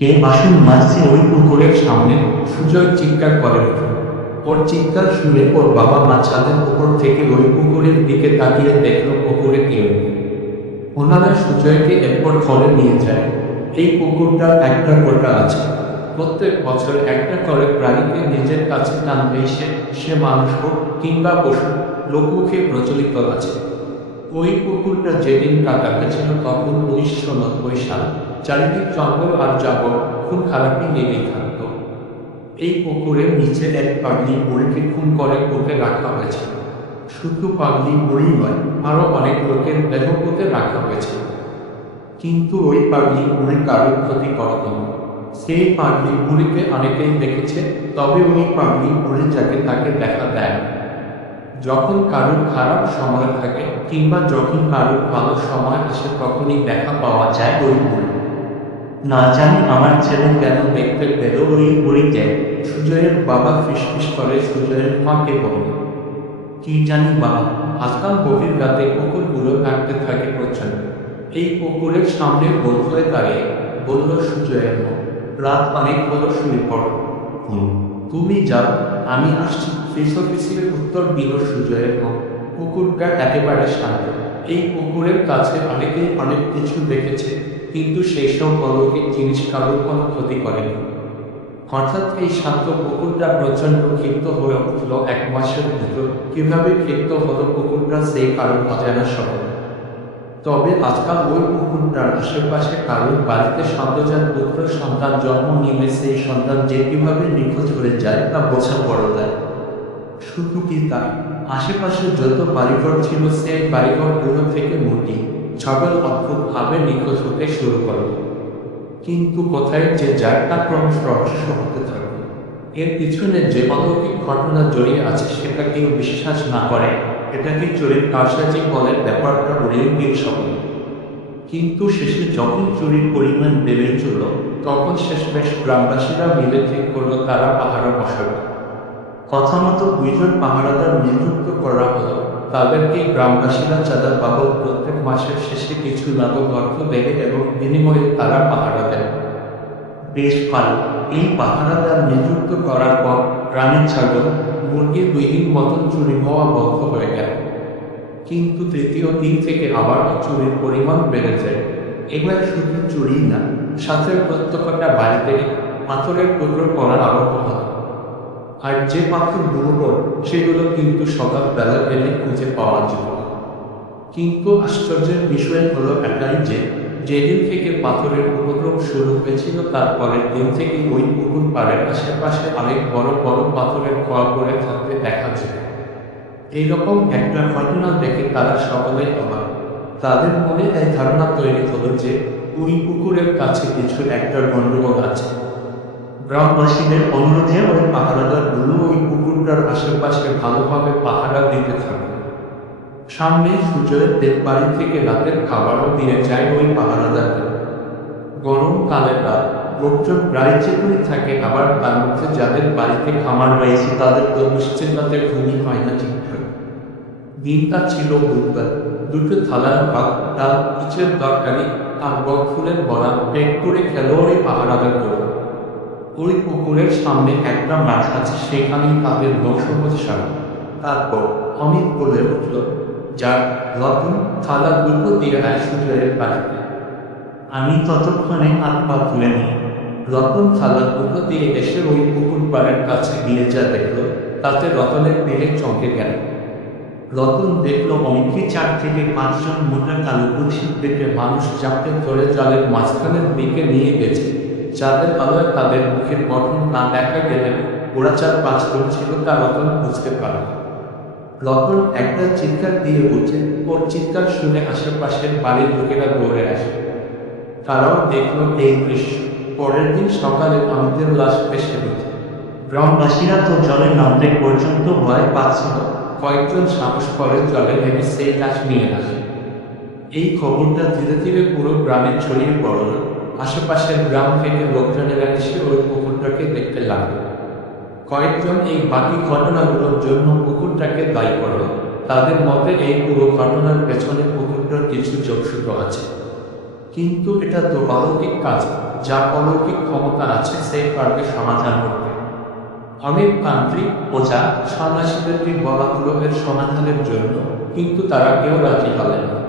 কে বাসন মাজছে ওই পুকুরের সামনে? সুজয় চিৎকার করে উঠল। ওর চিৎকার শুনে ওর বাবা মা ছাদের উপর থেকে ওই পুকুরের দিকে তাকিয়ে দেখল পুকুরে কেউ নেই। ওনারা সুজয়কে এরপর ঘরে নিয়ে যায়। এই পুকুরটার একটা কোটা আছে। প্রত্যেক বছর একটা করে প্রাণীকে নিজের কাছে টানবে সে মানুষ হোক কিংবা পশু। লোকমুখে প্রচলিত আছে ওই পুকুরটা যেদিন কাটা গেছিল তখন 1990 সাল। চারিদিক জঙ্গল আর জাবর, খুন খারাপই লেগেই থাকত। এই পুকুরের নিচে এক পাগলি বুড়িকে খুন করে পুঁতে রাখা হয়েছিল। শুধু পাগলি বুড়ি নয়, আরো অনেক লোকের দেহ পুঁতে রাখা হয়েছিল। কিন্তু ওই পাগলি বুড়ি কারোর ক্ষতি করেনি। সেই পাগলি বুড়িকে অনেকেই দেখেছে, তবে ওই পাগলি বুড়ি যাকে তাকে দেখা দেয় না। যখন কারোর খারাপ সময় থাকে কিংবা যখন কারোর ভালো সময় আসে তখনই দেখা পাওয়া যায় ওই বুড়ি। না জানি আমার ছেলে কেন দেখতে পেল ওই বুড়িকে। সুজয়ের বাবা ফিসফিস করে সুজয়ের মাকে বলল, কি জানি বাবা, আজকাল গভীর রাতে কুকুরগুলো ডাকতে থাকে প্রচন্ড। এই পুকুরের সামনে গোল হয়ে দাঁড়িয়ে বলল সুজয়ের মা, রাত অনেক হলো, শুয়ে পড়ো। হুম, তুমি যাও, আমি আসছি। ফিসফিসিয়ে উত্তর দিল সুজয়ের মা। পুকুরটা একেবারে শান্ত। এই পুকুরের কাছে অনেকেই অনেক কিছু দেখেছে, কিন্তু সেই সব অলৌকিক জিনিস কারোর কোনো ক্ষতি করেনি। হঠাৎ এই শান্ত পুকুরটা প্রচন্ড ক্ষিপ্ত হয়ে উঠল 1 মাসের ভিতর। কিভাবে ক্ষিপ্ত হলো পুকুরটা সেই কারণ অজানা শহর। তবে আজকাল ওই পুকুরটার আশেপাশে কারোর বাড়িতে সদ্যজাত পুত্র সন্তান জন্ম নিলে সেই সন্তান যে কিভাবে নিখোঁজ হয়ে যায় তা বোঝা বড় দায়। শুধু কি তাই, আশেপাশে যত বাড়িঘর ছিল সেই বাড়িঘরগুলো থেকে মুরগি, ছাগল অদ্ভুতভাবে নিখোঁজ হতে শুরু করল। কিন্তু কোথায় যে যায় তা ক্রমশ রহস্য হতে থাকবে। এর পিছনে যে অলৌকিক ঘটনা জড়িয়ে আছে সেটা কেউ বিশ্বাস না করে এটাকে চোরের কারসাজি বলে, ব্যাপারটা উড়িয়ে দিয়ে সকল। কিন্তু শেষে যখন চুরির পরিমাণ বেড়ে চলল তখন শেষমেশ গ্রামবাসীরা মিলে ঠিক করলো তারা পাহারা বসাবে। কথা মতো 2 জন পাহারাদার নিযুক্ত করা হলো। তাদেরকে গ্রামবাসীরা চাঁদা বাবদ প্রত্যেক মাসের শেষে কিছু নগদ অর্থ দেবে এবং বিনিময়ে তারা পাহারা দেন। বেশ ভালো। এই পাহারাদার নিযুক্ত করার পর গ্রামের ছাগল, মুরগি 2 দিন মতন চুরি হওয়া বন্ধ হয়ে গেল। কিন্তু তৃতীয় দিন থেকে আবার চুরির পরিমাণ বেড়ে যায়। এবার শুধু চুরি না, সাথে প্রত্যেকটা বাড়িতে পাথরের টুকরো পড়ার আরম্ভ হল। আর যে পাথরগুলো সেগুলো কিন্তু সকালবেলা এলে খুঁজে পাওয়া যেত না। কিন্তু আশ্চর্যের বিষয় হলো এটাই যে যেদিন থেকে পাথরের উপদ্রব শুরু হয়েছিল তার পরের দিন থেকে ওই পুকুর পাড়ের আশেপাশে অনেক বড় বড় পাথরের খোয়া পড়ে থাকতে দেখা যায়। এইরকম একটা ঘটনা দেখে তারা সকলেই অবাক। তাদের মনে এই ধারণা তৈরি হলো যে ওই পুকুরের কাছে কিছু একটা গন্ডগোল আছে। গ্রামবাসীদের অনুরোধে ওই পাহারাদারগুলো ওই পুকুরটার আশেপাশে ভালোভাবে পাহারা দিতে থাকে। সামনে সুজয়ের বাড়ি থেকে রাতের খাবারও দিয়ে যায় ওই পাহারাদারদের। গরমকালের রাত, লোকজন প্রায় চেতনই থাকে, আবার তার মধ্যে যাদের বাড়িতে খামার রয়েছে তাদের তো নিশ্চিন্তাতে ঘুমই হয় না ঠিকঠাক। দিনটা ছিল বুধবার। 2 থালার ভাত, ডাল, ইচের তরকারি আর বক ফুলের বড়া পেট করে খেল ওই পাহারাদারগুলো। ওই পুকুরের সামনে একটা মাছ আছে, সেখানেই তাদের নৌসভোজ সারা। তারপর অমিত বলে উঠল, যার রতন, থালা দুটো দিয়ে আয় সুজয়ের বাড়িতে। আমি ততক্ষণে হাত পা তুলে নিই। রতন থালা দুটো দিয়ে এসে ওই পুকুর পাড়ের কাছে গিয়ে যা দেখল তাতে রতনের পেটে চমকে গেল। রতন দেখল অমিতকে 4 থেকে 5 জন মোটা কালো কুৎসিত দেখে মানুষ চাপতে ধরে জলের মাঝখানের দিকে নিয়ে গেছে। যাদের আলোয় তাদের মুখের গঠন না দেখা গেলেও ওরা 4-5 জন ছিল তা রতন বুঝতে পারল। রতন একটা চিৎকার দিয়ে উঠে, ওর চিৎকার শুনে আশেপাশের বাড়ির লোকেরা দৌড়ে আসে। তারাও দেখল এই দৃশ্য। পরের দিন সকালে অমিতের লাশ ভেসে ওঠে। গ্রামবাসীরা তো জলে নামতে পর্যন্ত ভয় পাচ্ছিল। কয়েকজন সাহস করে জলে নেমে সেই লাশ নিয়ে আসে। এই খবরটা ধীরে ধীরে পুরো গ্রামে ছড়িয়ে পড়ল। আশেপাশের গ্রাম থেকে লোকজনেরা এসে ওই পুকুরটাকে দেখতে লাগলো। কয়েকজন এই বাকি ঘটনাগুলোর জন্য পুকুরটাকে দায়ী করল। তাদের মতে এই পুরো ঘটনার পেছনে পুকুরটার কিছু যোগসূত্র আছে। কিন্তু এটা তো অলৌকিক কাজ, যা অলৌকিক ক্ষমতা আছে সে পারবে সমাধান করতে। অনেক তান্ত্রিক, ওঝা, সন্ন্যাসীদেরকে বলা হলো এর সমাধানের জন্য, কিন্তু তারা কেউ রাজি হলেন না।